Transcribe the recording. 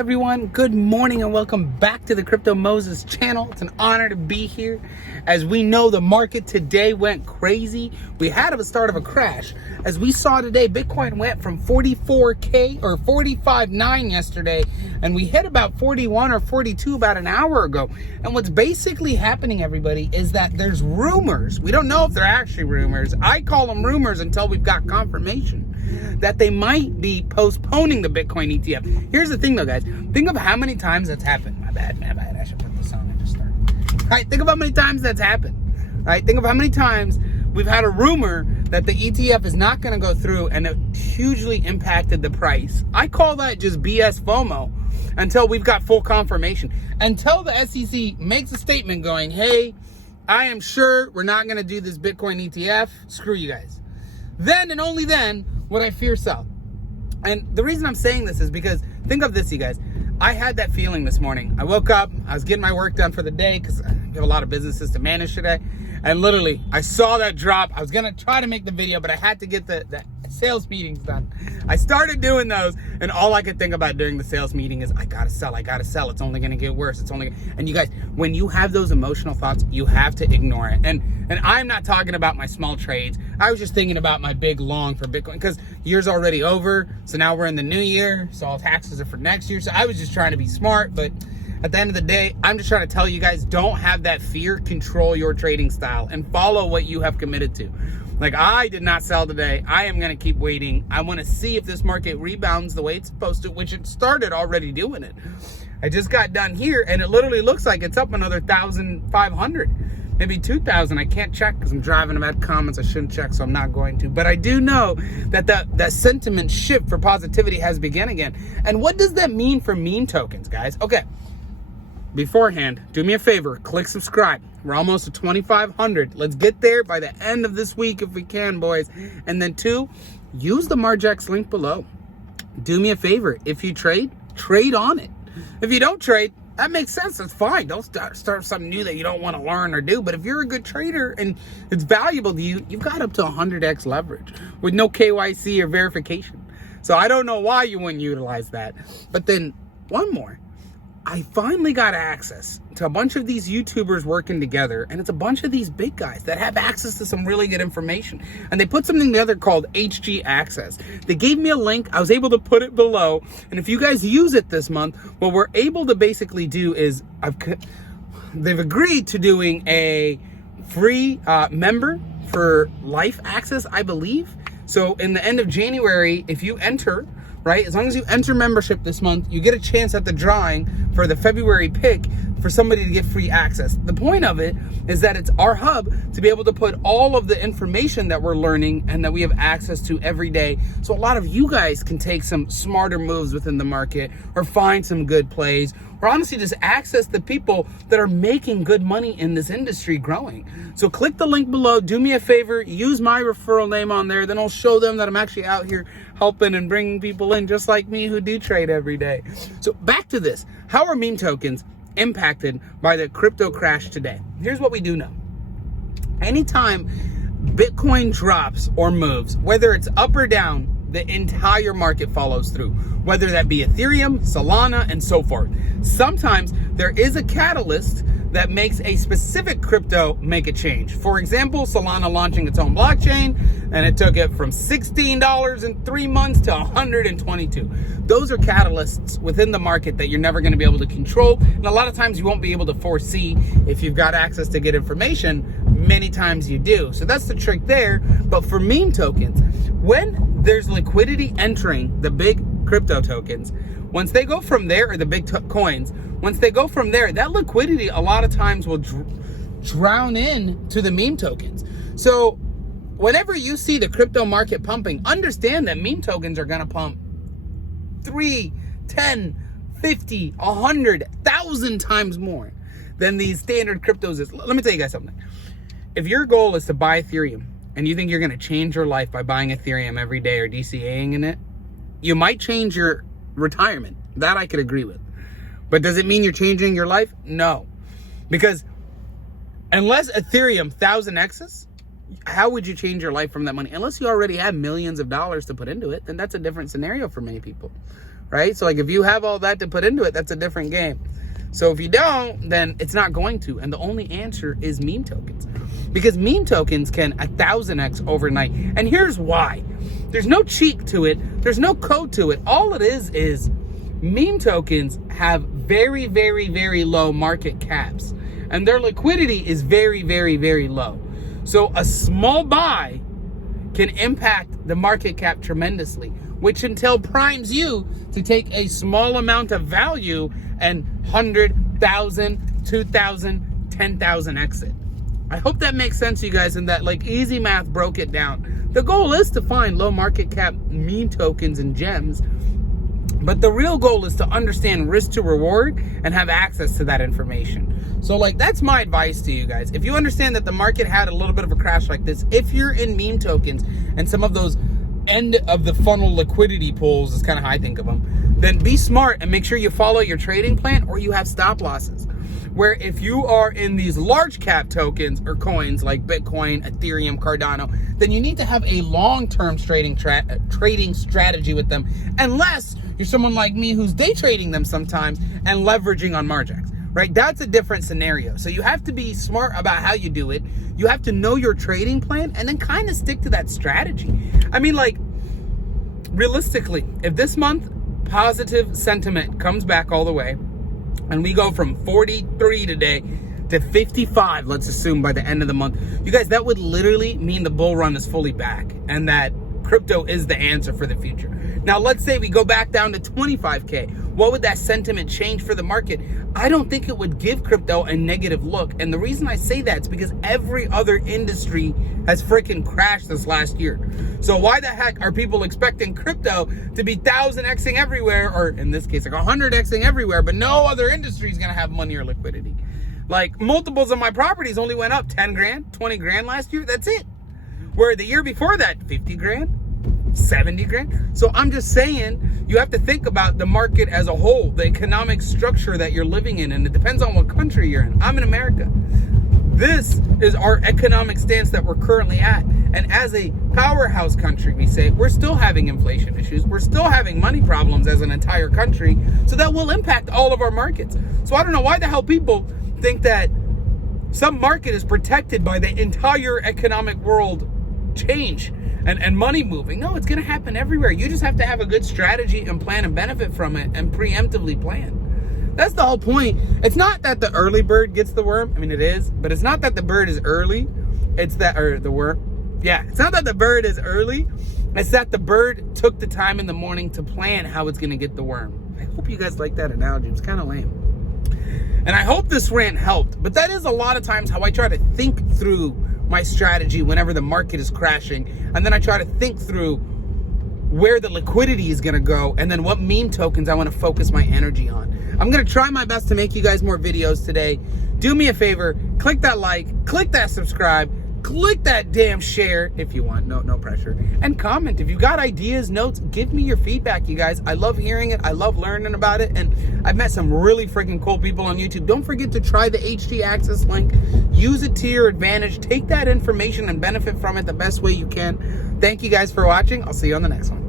everyone, good morning and welcome back to the Crypto Moses channel. It's an honor to be here. As we know, the market today went crazy. We had a start of a crash. As we saw today, Bitcoin went from 44K or 45.9 yesterday, and we hit about 41 or 42 about an hour ago. And what's basically happening, everybody, is that there's rumors. We don't know if they're actually rumors. I call them rumors until we've got confirmation that they might be postponing the Bitcoin ETF. Here's the thing though, guys. Think of how many times that's happened. My bad. I should put this on. I just started. All right, think of how many times that's happened. All right, think of how many times we've had a rumor that the ETF is not going to go through and it hugely impacted the price. I call that just BS FOMO until we've got full confirmation. Until the SEC makes a statement going, hey, I am sure we're not going to do this Bitcoin ETF. Screw you guys. Then and only then would I fear sell. And the reason I'm saying this is because, think of this, you guys. I had that feeling this morning. I woke up, I was getting my work done for the day because I have a lot of businesses to manage today. And literally, I saw that drop. I was going to try to make the video, but I had to get the sales meetings done. I started doing those, and all I could think about during the sales meeting is, I gotta sell. It's only going to get worse. And you guys, when you have those emotional thoughts, you have to ignore it. And I'm not talking about my small trades. I was just thinking about my big long for Bitcoin because year's already over. So now we're in the new year. So all taxes are for next year. So I was just trying to be smart, but at the end of the day, I'm just trying to tell you guys, don't have that fear control your trading style and follow what you have committed to. Like, I did not sell today. I am going to keep waiting. I want to see if this market rebounds the way it's supposed to, which it started already doing it. I just got done here, and it literally looks like it's up another 1,500, maybe 2,000. I can't check because I'm driving. I've had comments I shouldn't check, so I'm not going to. But I do know that that sentiment shift for positivity has begun again. And what does that mean for meme tokens, guys? Okay. Beforehand, do me a favor, click subscribe. We're almost at 2,500. Let's get there by the end of this week if we can, boys. And then 2, use the Margex link below. Do me a favor, if you trade on it. If you don't trade, that makes sense. That's fine. Don't start something new that you don't want to learn or do. But if you're a good trader and it's valuable to you, you've got up to 100x leverage with no KYC or verification. So I don't know why you wouldn't utilize that. But then one more. I finally got access to a bunch of these YouTubers working together, and it's a bunch of these big guys that have access to some really good information. And they put something together called HGAccess. They gave me a link. I was able to put it below. And if you guys use it this month, what we're able to basically do is they've agreed to doing a free member for life access, I believe. So in the end of January, if you enter, right, as long as you enter membership this month, you get a chance at the drawing for the February pick for somebody to get free access. The point of it is that it's our hub to be able to put all of the information that we're learning and that we have access to every day. So a lot of you guys can take some smarter moves within the market or find some good plays, or honestly just access the people that are making good money in this industry growing. So click the link below, do me a favor, use my referral name on there, then I'll show them that I'm actually out here helping and bringing people in just like me who do trade every day. So back to this, how are meme tokens impacted by the crypto crash today? Here's what we do know. Anytime Bitcoin drops or moves, whether it's up or down, the entire market follows through, whether that be Ethereum, Solana, and so forth. Sometimes there is a catalyst that makes a specific crypto make a change. For example, Solana launching its own blockchain, and it took it from $16 in 3 months to $122. Those are catalysts within the market that you're never going to be able to control, and a lot of times you won't be able to foresee if you've got access to get information. Many times you do. So that's the trick there. But for meme tokens, when there's liquidity entering the big crypto tokens, once they go from there, or the big coins, once they go from there, that liquidity a lot of times will drown in to the meme tokens. So whenever you see the crypto market pumping, understand that meme tokens are going to pump 3, 10, 50, 100, 1,000 times more than these standard cryptos is. Let me tell you guys something. If your goal is to buy Ethereum and you think you're going to change your life by buying Ethereum every day or DCAing in it, you might change your retirement. That I could agree with. But does it mean you're changing your life? No. Because unless Ethereum 1000x's, how would you change your life from that money? Unless you already have millions of dollars to put into it, then that's a different scenario for many people. right? So like if you have all that to put into it, that's a different game. So if you don't, then it's not going to. And the only answer is meme tokens, because meme tokens can 1,000x overnight. And here's why. There's no cheat to it. There's no code to it. All it is meme tokens have very, very, very low market caps, and their liquidity is very, very, very low. So a small buy can impact the market cap tremendously, which until primes you to take a small amount of value and 100,000, 2,000, 10,000 exit. I hope that makes sense to you guys, and that like easy math broke it down. The goal is to find low market cap meme tokens and gems, but the real goal is to understand risk to reward and have access to that information. So like that's my advice to you guys. If you understand that the market had a little bit of a crash like this, if you're in meme tokens and some of those end of the funnel liquidity pools is kind of how I think of them, then be smart and make sure you follow your trading plan or you have stop losses. Where if you are in these large cap tokens or coins like Bitcoin, Ethereum, Cardano, then you need to have a long-term trading strategy with them, unless you're someone like me who's day trading them sometimes and leveraging on Margex, right? That's a different scenario. So you have to be smart about how you do it. You have to know your trading plan and then kind of stick to that strategy. I mean, like, realistically, if this month positive sentiment comes back all the way, and we go from 43 today to 55, let's assume by the end of the month, you guys, that would literally mean the bull run is fully back and that crypto is the answer for the future. Now, let's say we go back down to 25K. What would that sentiment change for the market? I don't think it would give crypto a negative look. And the reason I say that is because every other industry has freaking crashed this last year. So why the heck are people expecting crypto to be 1,000xing everywhere, or in this case, like 100xing everywhere, but no other industry is going to have money or liquidity? Like multiples of my properties only went up 10 grand, 20 grand last year. That's it. Where the year before that, 50 grand. 70 grand. So I'm just saying, you have to think about the market as a whole, the economic structure that you're living in, and it depends on what country you're in. I'm in America. This is our economic stance that we're currently at. And as a powerhouse country, we say we're still having inflation issues. We're still having money problems as an entire country. So that will impact all of our markets. So I don't know why the hell people think that some market is protected by the entire economic world change and money moving. No, it's going to happen everywhere. You just have to have a good strategy and plan and benefit from it and preemptively plan. That's the whole point. It's not that the early bird gets the worm. I mean, it is, but it's not that the bird is early. It's that, or the worm. Yeah, it's not that the bird is early. It's that the bird took the time in the morning to plan how it's going to get the worm. I hope you guys like that analogy. It's kind of lame. And I hope this rant helped. But that is a lot of times how I try to think through my strategy whenever the market is crashing, and then I try to think through where the liquidity is going to go, and then what meme tokens I want to focus my energy on. I'm going to try my best to make you guys more videos today. Do me a favor, click that like, click that subscribe, click that damn share if you want, no pressure, and comment. If you got ideas, notes, give me your feedback, you guys. I love hearing it. I love learning about it, and I've met some really freaking cool people on YouTube. Don't forget to try the HGAccess link. Use it to your advantage. Take that information and benefit from it the best way you can. Thank you guys for watching. I'll see you on the next one.